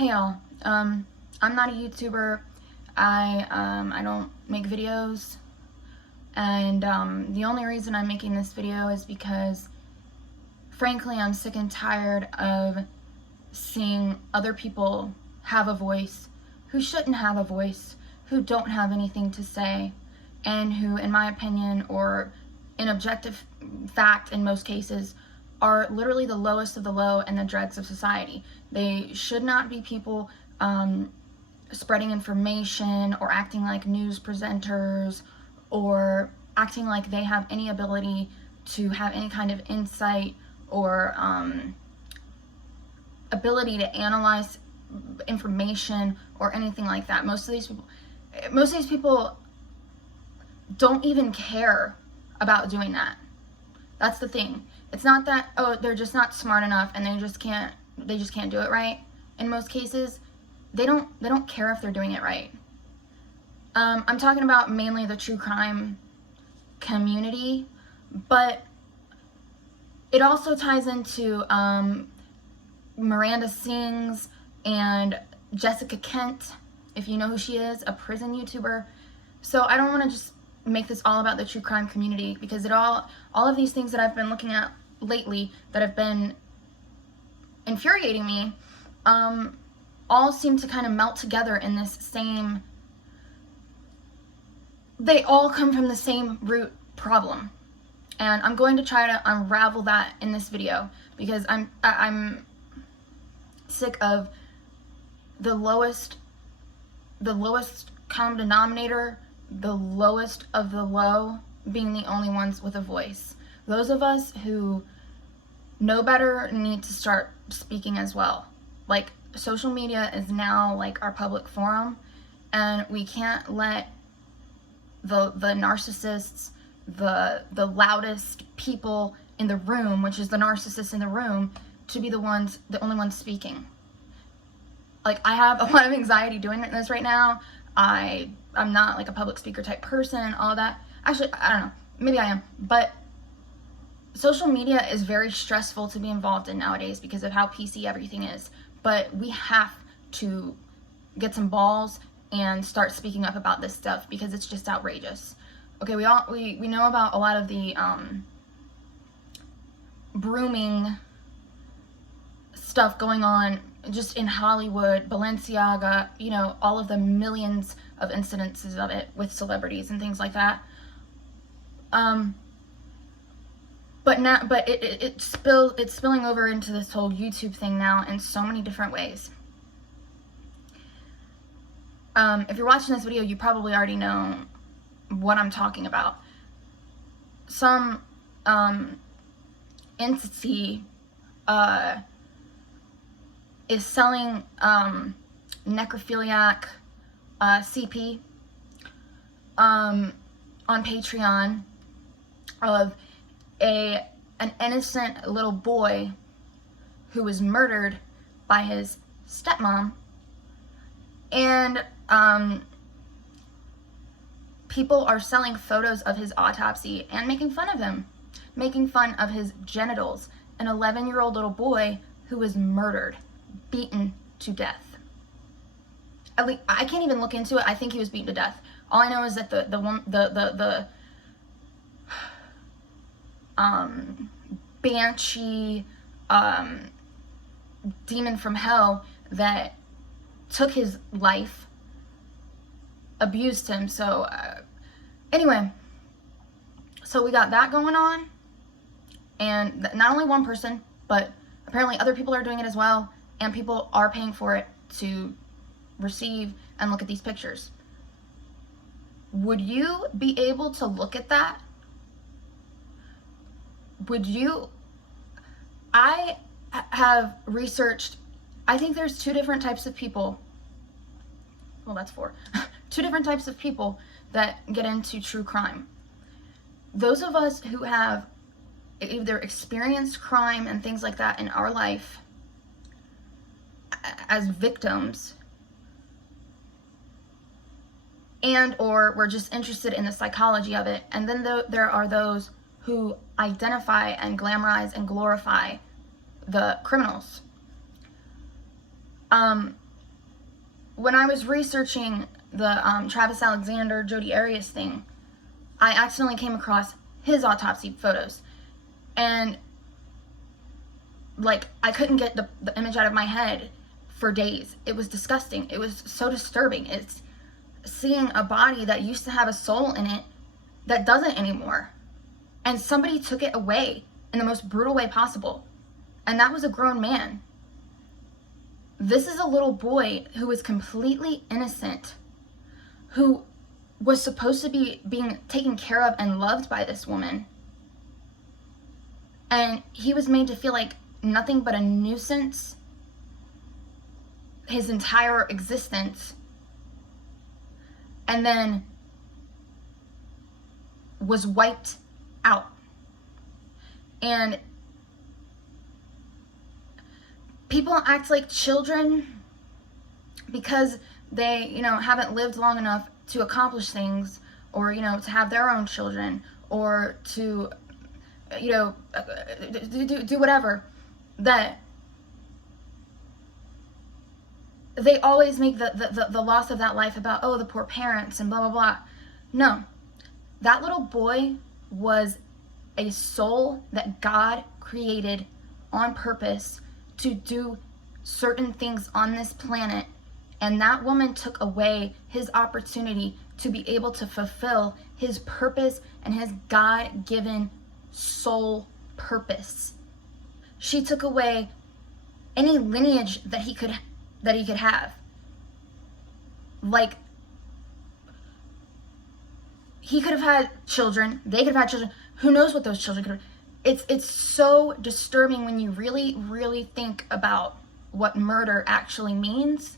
Hey y'all, I'm not a YouTuber. I don't make videos, and the only reason I'm making this video is because, frankly, I'm sick and tired of seeing other people have a voice who shouldn't have a voice, who don't have anything to say, and who, in my opinion, or in objective fact in most cases, are literally the lowest of the low and the dregs of society. They should not be people spreading information or acting like news presenters or acting like they have any ability to have any kind of insight or ability to analyze information or anything like that. Most of these people don't even care about doing that. That's the thing. It's not that, oh, they're just not smart enough and they just can't do it right. In most cases, they don't care if they're doing it right. I'm talking about mainly the true crime community, but it also ties into Miranda Sings and Jessica Kent, if you know who she is, a prison YouTuber. So I don't want to just make this all about the true crime community, because all of these things that I've been looking at lately that have been infuriating me all seem to kind of melt together in this same, they all come from the same root problem, and I'm going to try to unravel that in this video, because I'm sick of the lowest common denominator, the lowest of the low, being the only ones with a voice. Those of us who know better need to start speaking as well. Like, social media is now like our public forum, and we can't let the narcissists, the loudest people in the room, which is the narcissists in the room, to be the only ones speaking. Like, I have a lot of anxiety doing this right now. I'm not like a public speaker type person, all that. Actually, I don't know, maybe I am, but social media is very stressful to be involved in nowadays because of how PC everything is. But we have to get some balls and start speaking up about this stuff, because it's just outrageous. Okay, we know about a lot of the brooming stuff going on just in Hollywood, Balenciaga, you know, all of the millions of incidences of it with celebrities and things like that. But it's spilling over into this whole YouTube thing now in so many different ways. If you're watching this video, you probably already know what I'm talking about. Some entity is selling necrophiliac CP on Patreon of an innocent little boy who was murdered by his stepmom, and people are selling photos of his autopsy and making fun of him, making fun of his genitals. An 11-year-old little boy who was murdered, beaten to death. At least, I can't even look into it. I think he was beaten to death. All I know is that the banshee demon from hell that took his life abused him. So anyway, so we got that going on, and not only one person, but apparently other people are doing it as well, and people are paying for it to receive and look at these pictures. Would you be able to look at that? Would you? I have researched, I think there's two different types of people. Well, that's four. Two different types of people that get into true crime. Those of us who have either experienced crime and things like that in our life as victims, and or we're just interested in the psychology of it. And then there are those who identify and glamorize and glorify the criminals. when I was researching the Travis Alexander, Jodi Arias thing, I accidentally came across his autopsy photos. And, like, I couldn't get the image out of my head for days. It was disgusting. It was so disturbing. It's seeing a body that used to have a soul in it that doesn't anymore. And somebody took it away in the most brutal way possible. And that was a grown man. This is a little boy who was completely innocent, who was supposed to be being taken care of and loved by this woman. And he was made to feel like nothing but a nuisance his entire existence. And then was wiped out. And people act like children because they, haven't lived long enough to accomplish things, or, to have their own children, or to, do whatever. That they always make the loss of that life about, oh, the poor parents and blah, blah, blah. No. That little boy was a soul that God created on purpose to do certain things on this planet, and that woman took away his opportunity to be able to fulfill his purpose and his God-given soul purpose. She took away any lineage that he could have. Like, he could have had children, they could have had children, who knows what those children could have. It's so disturbing when you really, really think about what murder actually means.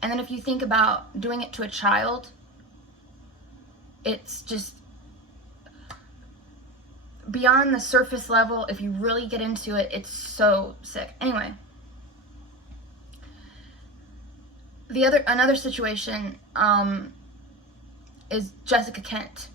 And then if you think about doing it to a child, it's just beyond the surface level. If you really get into it, it's so sick. Anyway, another situation is Jessica Kent.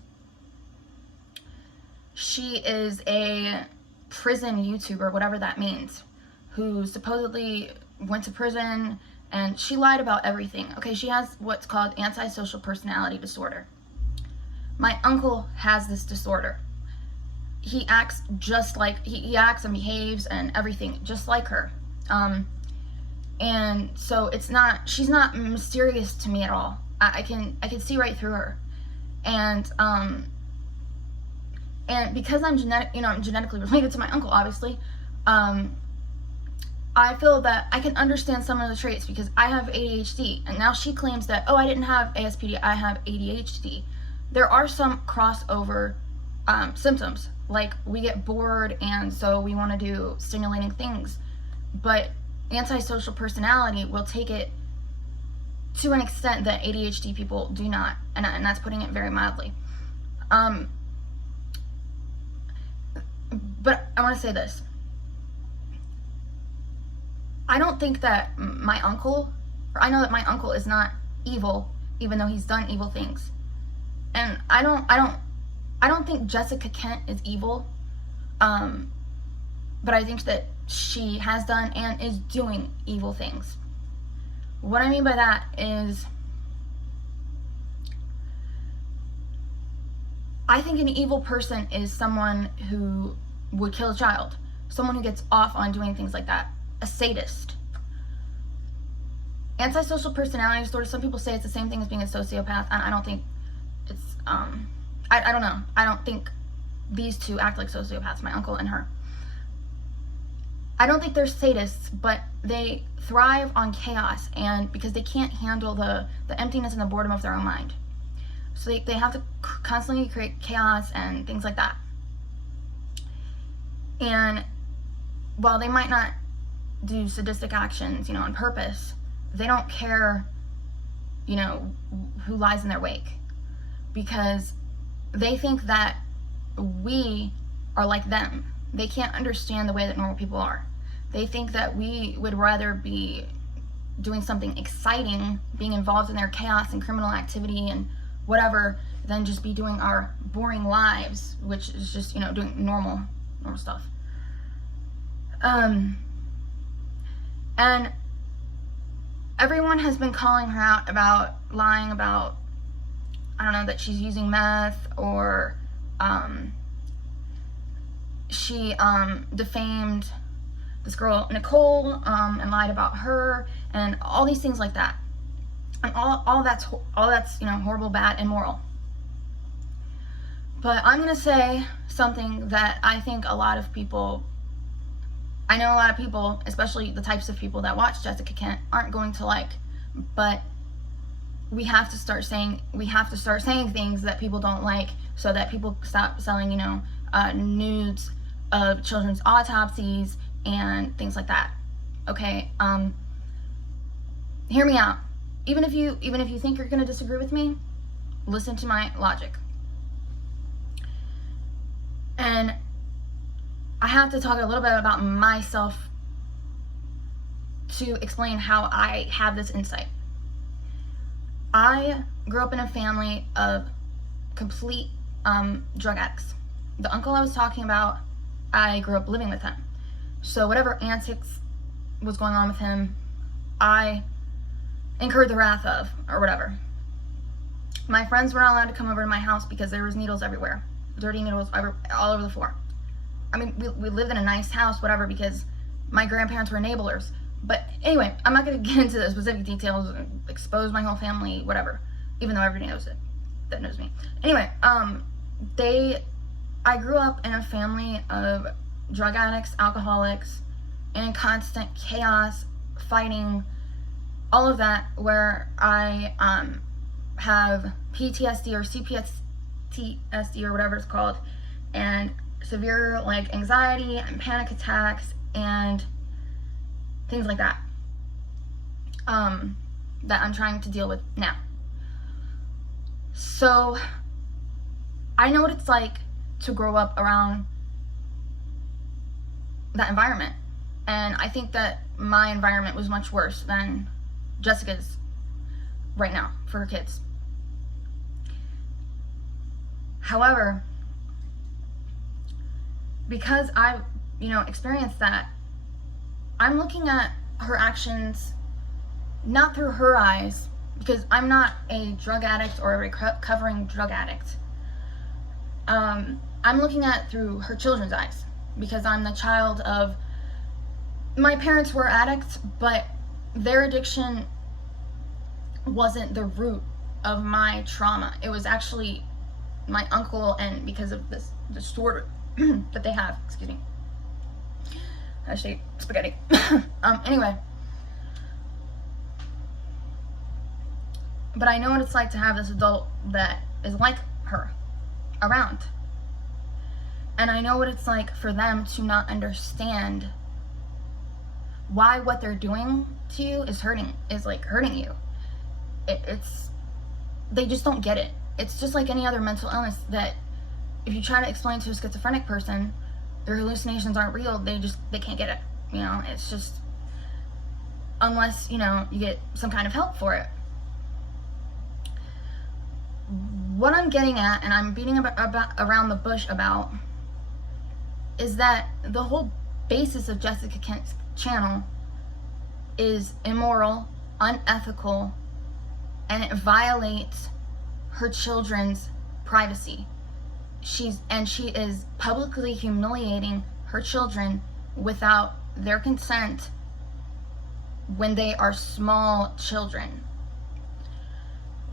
She is a prison YouTuber, whatever that means, who supposedly went to prison, and she lied about everything. Okay, she has what's called antisocial personality disorder. My uncle has this disorder. He acts just like, he acts and behaves and everything just like her. And so she's not mysterious to me at all. I can see right through her. And because I'm genetically related to my uncle, obviously, I feel that I can understand some of the traits because I have ADHD. And now she claims that, oh, I didn't have ASPD, I have ADHD. There are some crossover symptoms, like we get bored and so we want to do stimulating things. But antisocial personality will take it to an extent that ADHD people do not, and that's putting it very mildly. But I want to say this. I don't think that my uncle, or I know that my uncle is not evil, even though he's done evil things. And I don't think Jessica Kent is evil. But I think that she has done and is doing evil things. What I mean by that is, I think an evil person is someone who would kill a child, someone who gets off on doing things like that, a sadist. Antisocial personality disorder, some people say it's the same thing as being a sociopath, and I don't think it's, I don't know. I don't think these two act like sociopaths, my uncle and her. I don't think they're sadists, but they thrive on chaos, and because they can't handle the emptiness and the boredom of their own mind. So they have to constantly create chaos and things like that. And while they might not do sadistic actions, on purpose, they don't care, who lies in their wake. Because they think that we are like them. They can't understand the way that normal people are. They think that we would rather be doing something exciting, being involved in their chaos and criminal activity and whatever, than just be doing our boring lives, which is just, doing normal stuff. And everyone has been calling her out about lying about, I don't know, that she's using meth, or she defamed this girl Nicole, and lied about her, and all these things like that, and all that's horrible, bad, immoral. But I'm gonna say something that I think a lot of people, I know a lot of people, especially the types of people that watch Jessica Kent, aren't going to like, but we have to start saying things that people don't like, so that people stop selling, nudes of children's autopsies and things like that. Okay, hear me out. Even if you think you're gonna disagree with me, listen to my logic. And I have to talk a little bit about myself to explain how I have this insight. I grew up in a family of complete drug addicts. The uncle I was talking about, I grew up living with him. So whatever antics was going on with him, I incurred the wrath of, or whatever. My friends were not allowed to come over to my house because there was needles everywhere. Dirty needles all over the floor. I mean, we lived in a nice house, whatever, because my grandparents were enablers. But anyway, I'm not going to get into the specific details and expose my whole family, whatever, even though everybody knows it, that knows me. Anyway, I grew up in a family of drug addicts, alcoholics, in constant chaos, fighting, all of that, where I have PTSD or CPTSD or whatever it's called, and severe anxiety and panic attacks and things like that, that I'm trying to deal with now. So I know what it's like to grow up around that environment, and I think that my environment was much worse than Jessica's right now for her kids. However, because I've experienced that, I'm looking at her actions not through her eyes, because I'm not a drug addict or a recovering drug addict. I'm looking at it through her children's eyes, because I'm the child of, my parents were addicts, but their addiction wasn't the root of my trauma. It was actually my uncle, and because of this disorder that they have, excuse me, I should eat spaghetti. Anyway, but I know what it's like to have this adult that is like her around, and I know what it's like for them to not understand why what they're doing to you is hurting you. It's they just don't get it. It's just like any other mental illness, that if you try to explain to a schizophrenic person their hallucinations aren't real, they can't get it. It's just, unless you get some kind of help for it. What I'm getting at, and I'm beating around the bush about, is that the whole basis of Jessica Kent's channel is immoral, unethical, and it violates her children's privacy. She is publicly humiliating her children without their consent when they are small children.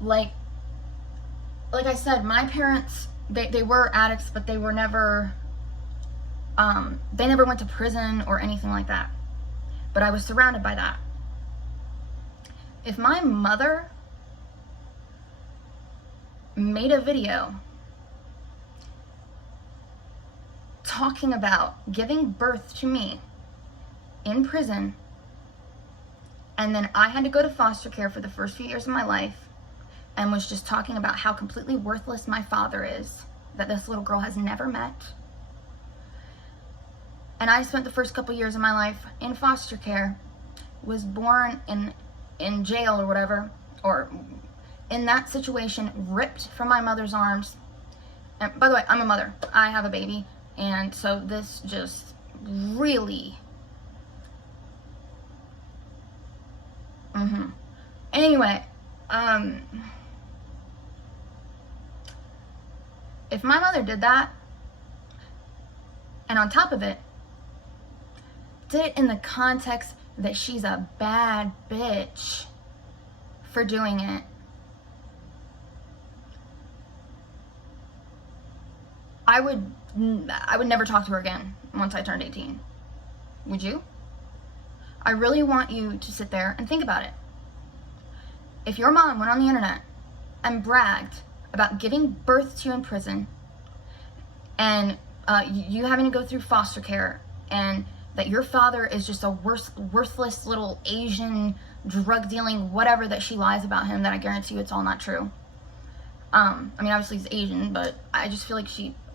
Like I said, my parents, they were addicts, but they were never, they never went to prison or anything like that. But I was surrounded by that. If my mother made a video talking about giving birth to me in prison, and then I had to go to foster care for the first few years of my life, and was just talking about how completely worthless my father is, that this little girl has never met, and I spent the first couple years of my life in foster care, was born in jail or whatever, or in that situation, ripped from my mother's arms. And by the way, I'm a mother. I have a baby. And so this just really, Anyway, if my mother did that, and on top of it, did it in the context that she's a bad bitch for doing it, I would never talk to her again once I turned 18. Would you? I really want you to sit there and think about it. If your mom went on the internet and bragged about giving birth to you in prison, and you having to go through foster care, and that your father is just a worthless little Asian drug dealing whatever that she lies about him, that I guarantee you it's all not true. I mean, obviously he's Asian, but I just feel like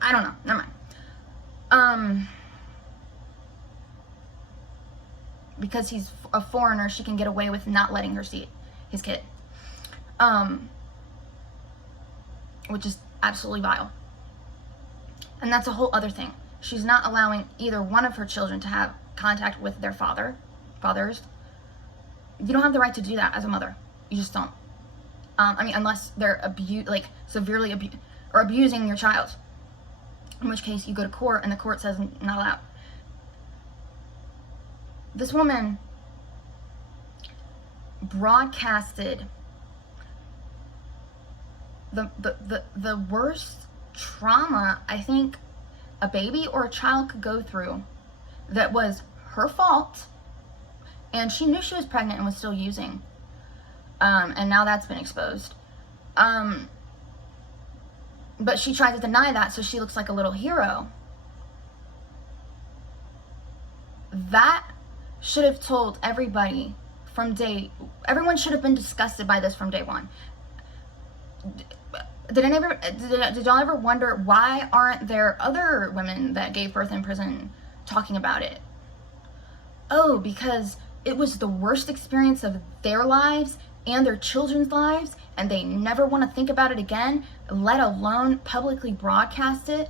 I don't know, never mind. Because he's a foreigner, she can get away with not letting her see his kid. Which is absolutely vile. And that's a whole other thing. She's not allowing either one of her children to have contact with their fathers. You don't have the right to do that as a mother. You just don't. I mean, unless they're severely abusing your child. In which case, you go to court and the court says not allowed. This woman broadcasted the worst trauma I think a baby or a child could go through, that was her fault, and she knew she was pregnant and was still using, and now that's been exposed, but she tried to deny that, so she looks like a little hero. That should have told everybody everyone should have been disgusted by this from day one. Did y'all ever wonder, why aren't there other women that gave birth in prison talking about it? Oh, because it was the worst experience of their lives and their children's lives, and they never want to think about it again, let alone publicly broadcast it,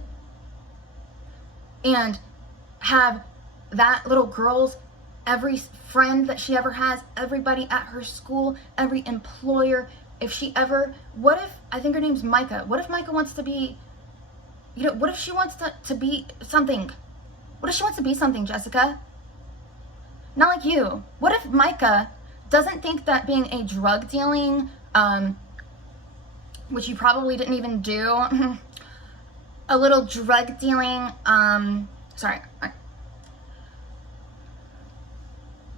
and have that little girl's every friend that she ever has, everybody at her school, every employer, what if, I think her name's Micah, what if Micah wants to be, what if she wants to be something? What if she wants to be something, Jessica? Not like you. What if Micah doesn't think that being a drug dealing, which you probably didn't even do, a little drug dealing,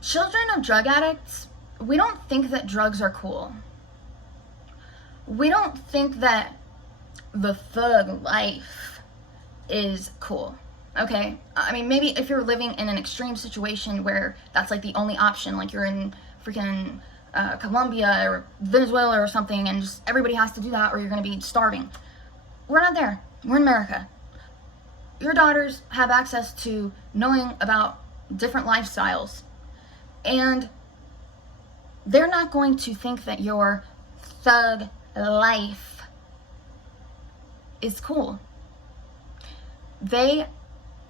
children of drug addicts, we don't think that drugs are cool. We don't think that the thug life is cool, okay? I mean, maybe if you're living in an extreme situation where that's like the only option, like you're in freaking Colombia or Venezuela or something, and just everybody has to do that or you're gonna be starving. We're not there. We're in America. Your daughters have access to knowing about different lifestyles, and they're not going to think that your thug life is cool. They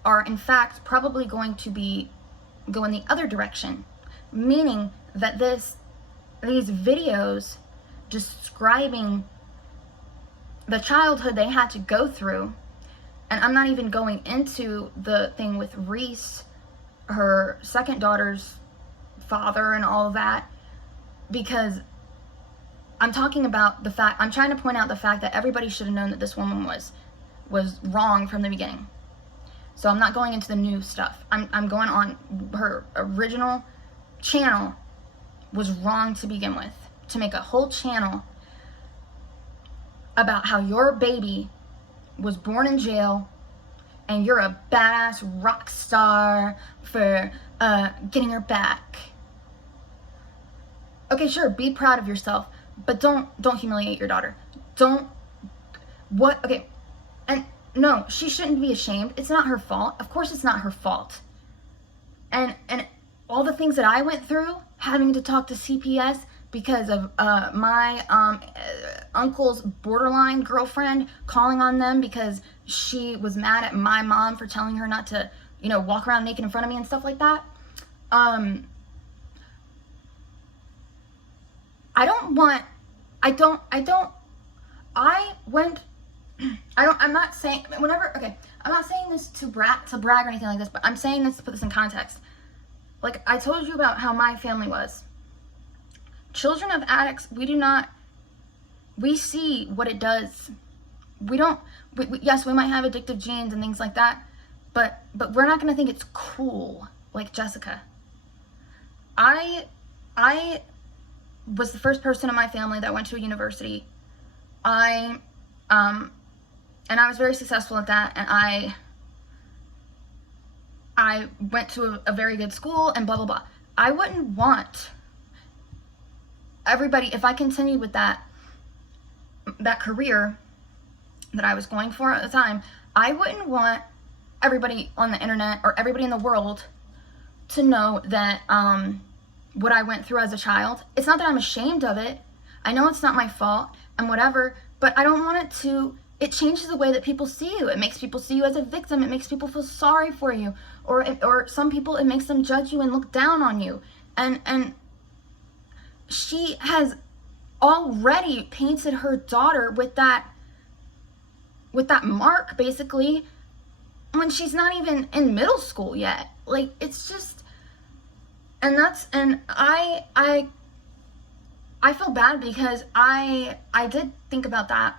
are in fact probably going to go in the other direction, meaning that these videos describing the childhood they had to go through, and I'm not even going into the thing with Reese, her second daughter's father, and all of that, because I'm talking about I'm trying to point out the fact that everybody should have known that this woman was wrong from the beginning. So I'm not going into the new stuff. I'm going on her original channel was wrong to begin with. To make a whole channel about how your baby was born in jail and you're a badass rock star for getting her back. Okay, sure, be proud of yourself, but don't humiliate your daughter. Okay, and no, she shouldn't be ashamed. It's not her fault. Of course it's not her fault. And all the things that I went through, having to talk to CPS because of my uncle's borderline girlfriend calling on them because she was mad at my mom for telling her not to, walk around naked in front of me and stuff like that. I don't want, I don't, I went, I'm not saying, whenever, okay, I'm not saying this to brag or anything like this, but I'm saying this to put this in context. Like, I told you about how my family was. Children of addicts, we see what it does. Yes, we might have addictive genes and things like that, but we're not going to think it's cool like Jessica. I was the first person in my family that went to a university. And I was very successful at that, and I went to a very good school and blah, blah, blah. I wouldn't want everybody, if I continued with that career that I was going for at the time, I wouldn't want everybody on the internet or everybody in the world to know that what I went through as a child. It's not that I'm ashamed of it. I know it's not my fault and whatever, but I don't want it to, it changes the way that people see you. It makes people see you as a victim. It makes people feel sorry for you. Or some people, it makes them judge you and look down on you. And she has already painted her daughter with that mark, basically, when she's not even in middle school yet. Like, it's just, and I feel bad because I did think about that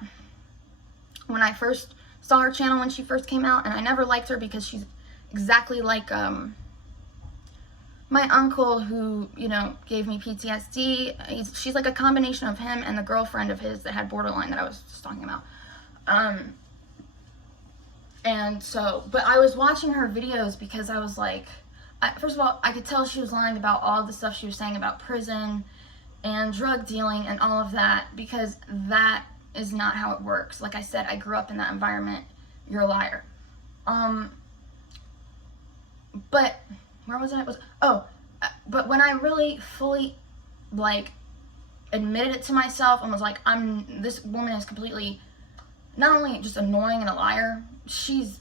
when I first saw her channel when she first came out, and I never liked her because she's exactly like my uncle who, you know, gave me PTSD. She's like a combination of him and the girlfriend of his that had borderline that I was just talking about. And so, but I was watching her videos because I was like, first of all, I could tell she was lying about all the stuff she was saying about prison and drug dealing and all of that, because that is not how it works. Like I said, I grew up in that environment. You're a liar. But where was I? But when I really fully, like, admitted it to myself and was like, this woman is completely, not only just annoying and a liar, she's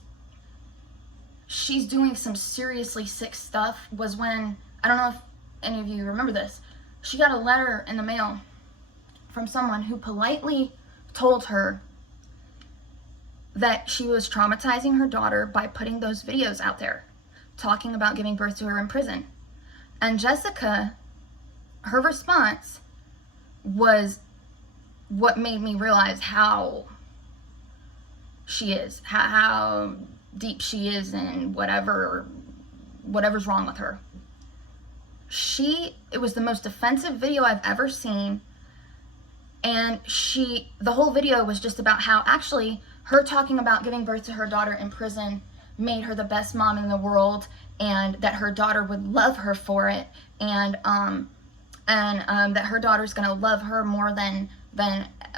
doing some seriously sick stuff, was when, I don't know if any of you remember this, she got a letter in the mail from someone who politely told her that she was traumatizing her daughter by putting those videos out there, talking about giving birth to her in prison. And Jessica, her response was what made me realize how she is, how deep she is, and whatever's wrong with her. It was the most offensive video I've ever seen. And the whole video was just about how actually her talking about giving birth to her daughter in prison made her the best mom in the world, and that her daughter would love her for it, and that her daughter's gonna love her more than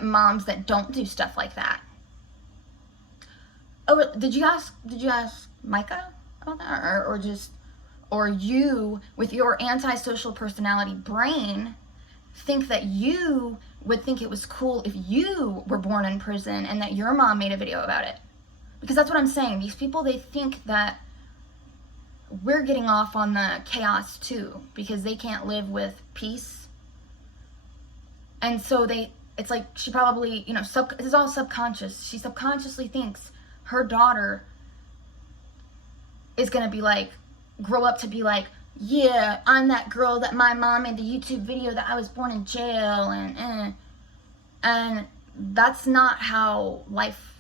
moms that don't do stuff like that. Oh, did you ask Micah about that, or you with your antisocial personality brain think that you would think it was cool if you were born in prison and that your mom made a video about it? Because that's what I'm saying. These people, they think that we're getting off on the chaos too, because they can't live with peace. And so it's like she probably, you know, this is all subconscious. She subconsciously thinks her daughter is going to be like, grow up to be like, yeah, I'm that girl that my mom made the YouTube video that I was born in jail, and that's not how life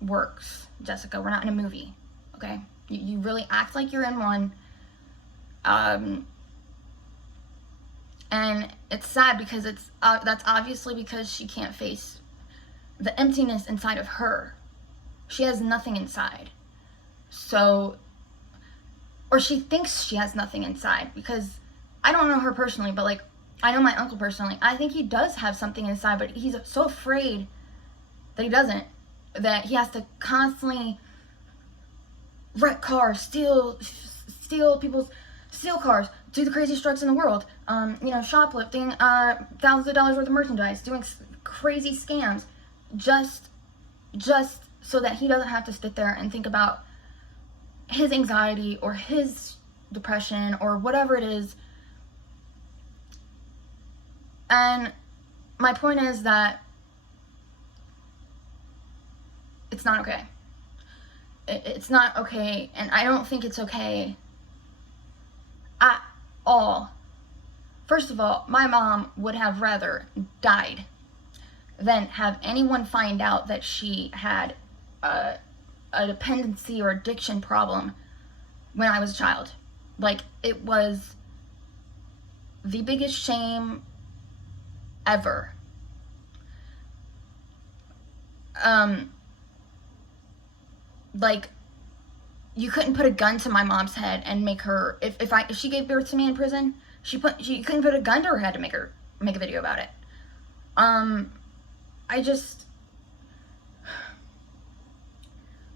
works, Jessica. We're not in a movie, okay? You really act like you're in one, and it's sad because that's obviously because she can't face the emptiness inside of her. She has nothing inside, so, or she thinks she has nothing inside, because I don't know her personally, but like I know my uncle personally. I think he does have something inside, but he's so afraid that he doesn't, that he has to constantly wreck cars, steal cars, do the craziest drugs in the world, you know, shoplifting, thousands of dollars worth of merchandise, doing crazy scams, just so that he doesn't have to sit there and think about his anxiety or his depression or whatever it is. And my point is that it's not okay. It's not okay, and I don't think it's okay at all. First of all, my mom would have rather died than have anyone find out that she had a dependency or addiction problem when I was a child. Like, it was the biggest shame ever. Like, you couldn't put a gun to my mom's head and make her, if she gave birth to me in prison, she couldn't put a gun to her head to make a video about it.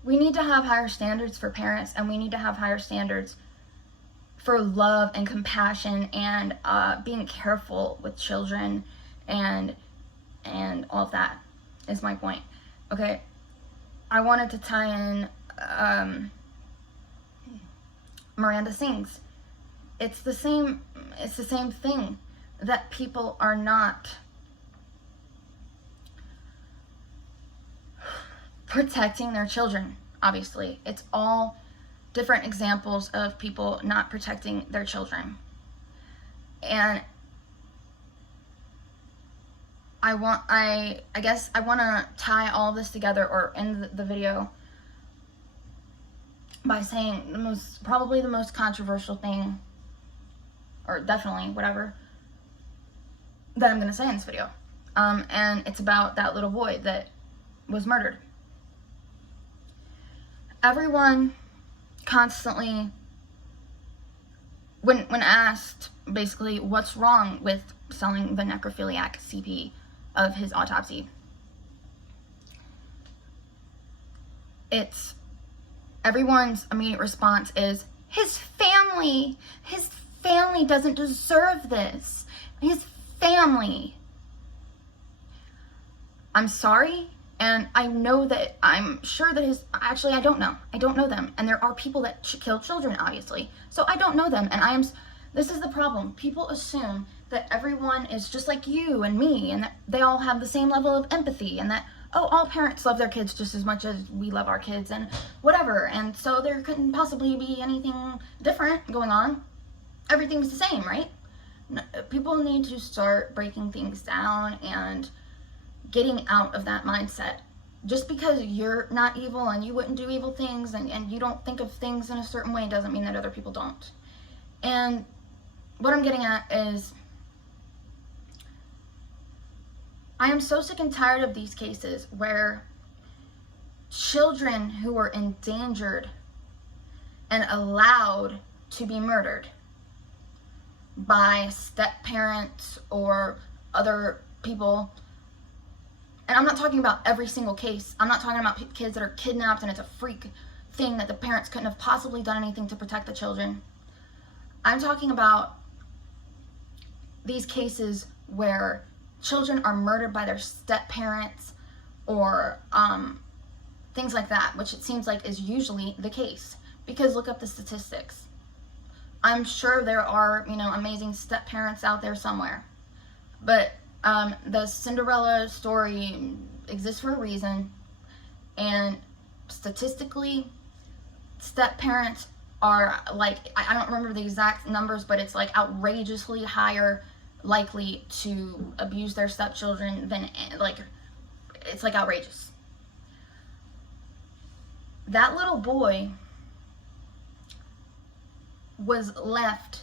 We need to have higher standards for parents, and we need to have higher standards for love and compassion and being careful with children and all of that is my point. Okay, I wanted to tie in Miranda Sings. It's the same thing, that people are not protecting their children. Obviously, it's all different examples of people not protecting their children. And I guess I want to tie all this together, or end the video by saying probably the most controversial thing, or definitely whatever, that I'm going to say in this video. And it's about that little boy that was murdered. Everyone constantly, when asked basically what's wrong with selling the necrophiliac CP of his autopsy, everyone's immediate response is, his family doesn't deserve this. His family. I'm sorry, and I'm sure that actually I don't know them, and there are people that kill children, obviously, so I don't know them, and this is the problem. People assume that everyone is just like you and me, and that they all have the same level of empathy, and that, oh, all parents love their kids just as much as we love our kids, and whatever, and so there couldn't possibly be anything different going on. Everything's the same, right? People need to start breaking things down and getting out of that mindset. Just because you're not evil and you wouldn't do evil things and you don't think of things in a certain way doesn't mean that other people don't. And what I'm getting at is, I am so sick and tired of these cases where children who were endangered and allowed to be murdered by step parents or other people. And I'm not talking about every single case. I'm not talking about kids that are kidnapped and it's a freak thing that the parents couldn't have possibly done anything to protect the children. I'm talking about these cases where children are murdered by their step parents or things like that, which it seems like is usually the case. Because look up the statistics. I'm sure there are, amazing step parents out there somewhere. But the Cinderella story exists for a reason, and statistically, step parents are like, I don't remember the exact numbers, but it's like outrageously higher likely to abuse their stepchildren than, it's like outrageous. That little boy was left,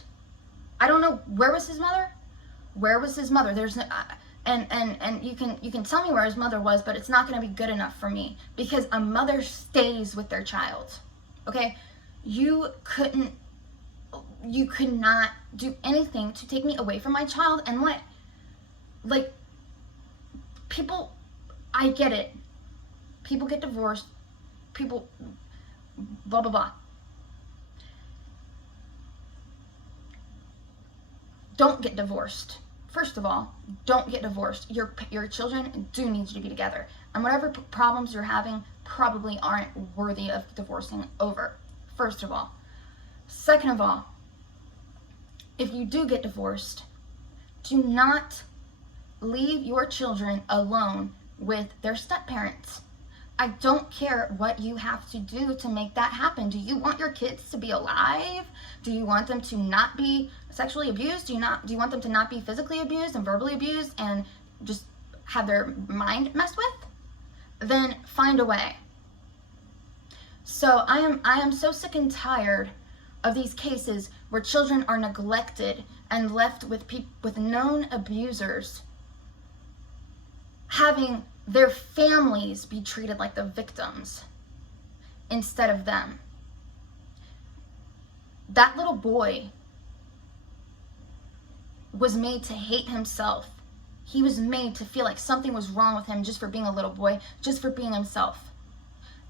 I don't know, where was his mother? Where was his mother? There's no, and you can tell me where his mother was, but it's not going to be good enough for me, because a mother stays with their child. Okay, you could not do anything to take me away from my child. And people, I get it. People get divorced. People, blah blah blah. Don't get divorced. First of all, don't get divorced. Your children do need you to be together. And whatever problems you're having probably aren't worthy of divorcing over. First of all. Second of all, if you do get divorced, do not leave your children alone with their step-parents. I don't care what you have to do to make that happen. Do you want your kids to be alive? Do you want them to not be sexually abused? Do you want them to not be physically abused and verbally abused and just have their mind messed with? Then find a way. So I am so sick and tired of these cases where children are neglected and left with known abusers, having their families be treated like the victims instead of them. That little boy was made to hate himself. He was made to feel like something was wrong with him just for being a little boy, just for being himself.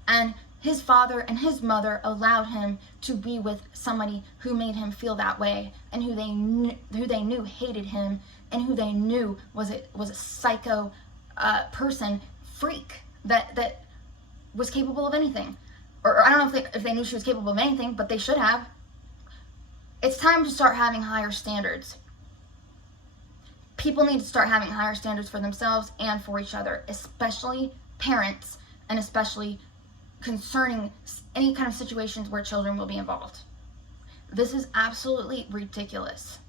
And his father and his mother allowed him to be with somebody who made him feel that way, and who they knew hated him, and who they knew was a psycho person, freak that was capable of anything. Or I don't know if they knew she was capable of anything, but they should have. It's time to start having higher standards. People need to start having higher standards for themselves and for each other, especially parents, and especially concerning any kind of situations where children will be involved. This is absolutely ridiculous.